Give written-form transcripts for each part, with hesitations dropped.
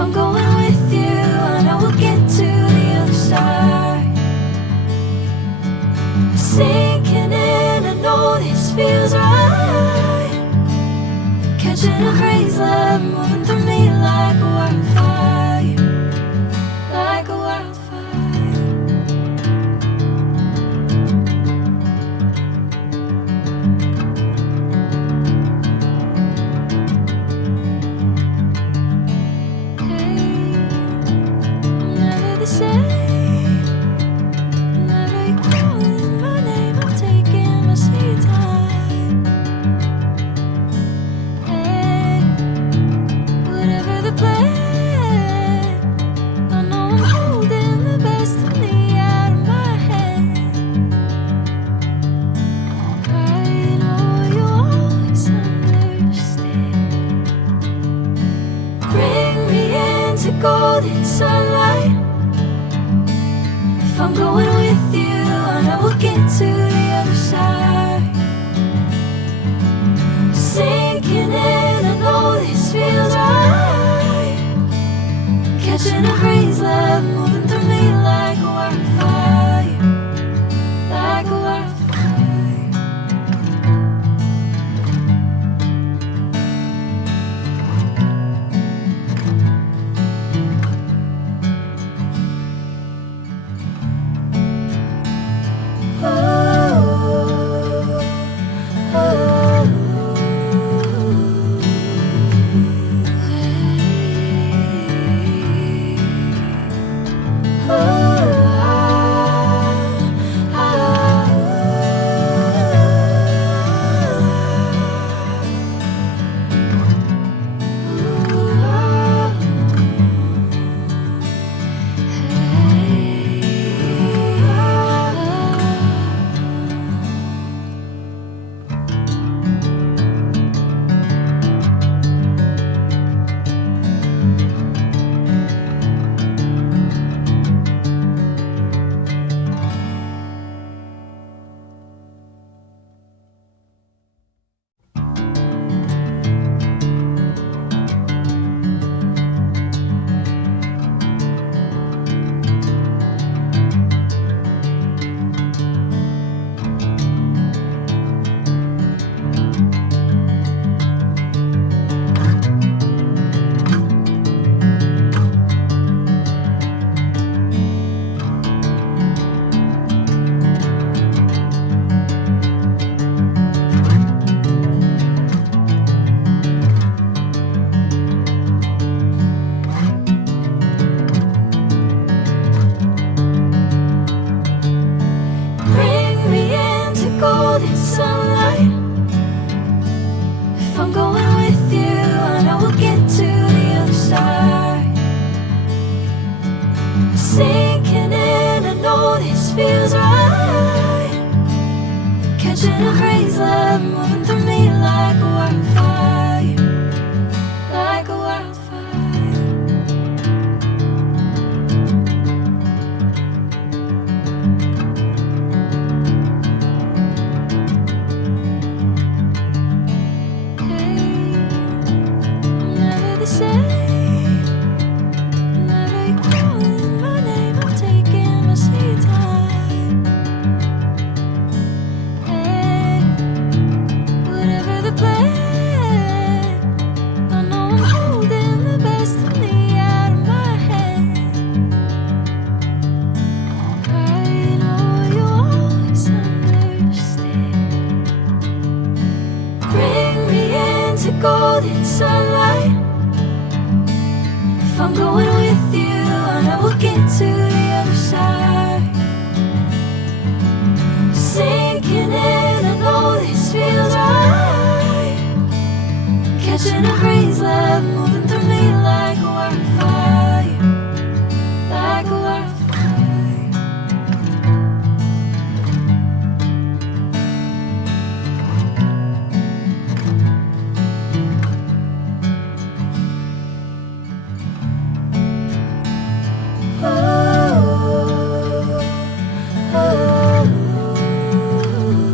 I'm going with you, I know we'll get to the other side. Sinking in, I know this feels right. Catching a crazy love, moving through me like a wildfire, like a wildfire. Golden sunlight. If I'm going with you, I know we'll get to the other side. Sinking in, I know this feels right. Catching a crazy love, moving through me like a wildfire, like a wildfire. Golden sunlight. If I'm going with you, I know we'll get to the other side. Sinking in, I know this feels right. Catching a crazy love, moving through me like a wildfire, like a wildfire.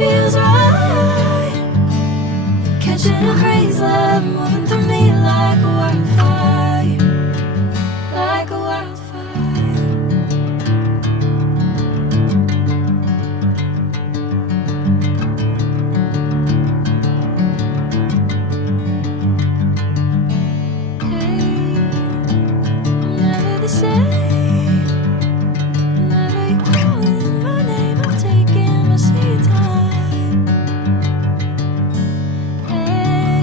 feels right. Catching a crazy love moving through me like a wildfire, like a wildfire. Hey, I'm never the same. Whenever you're calling my name, I'm taking my sweet time. Hey,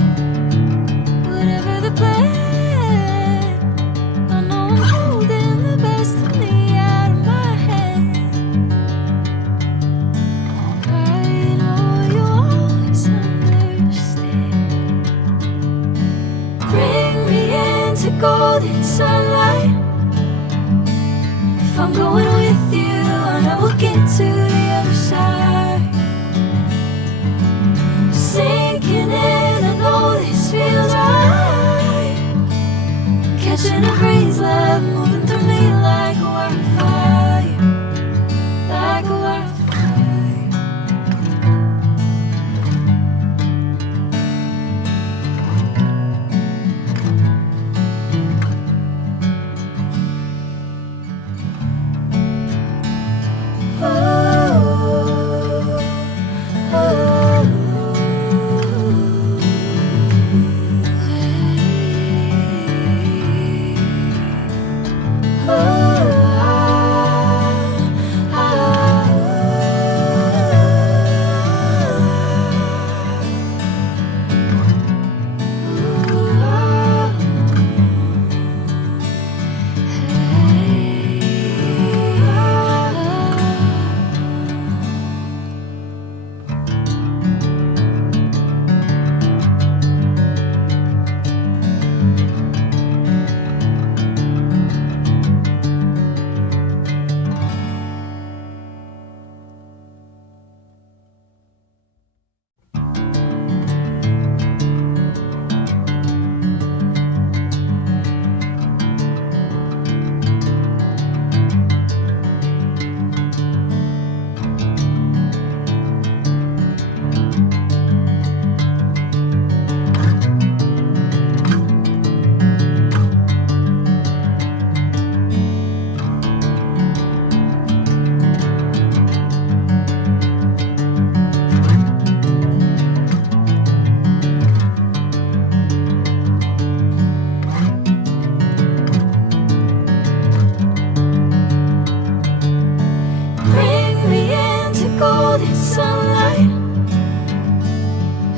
whatever the plan, I know I'm holding the best of me out of my hand. I know you always understand. Bring me into golden sunlight. If I'm going with you, I know we'll get to the other side. Sinking in, I know this feels right. Catching a crazy love moving through me like a wildfire, like a wildfire. Bring me into golden sunlight.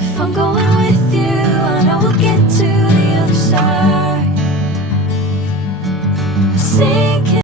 If I'm going with you, I know we'll get to the other side. Sing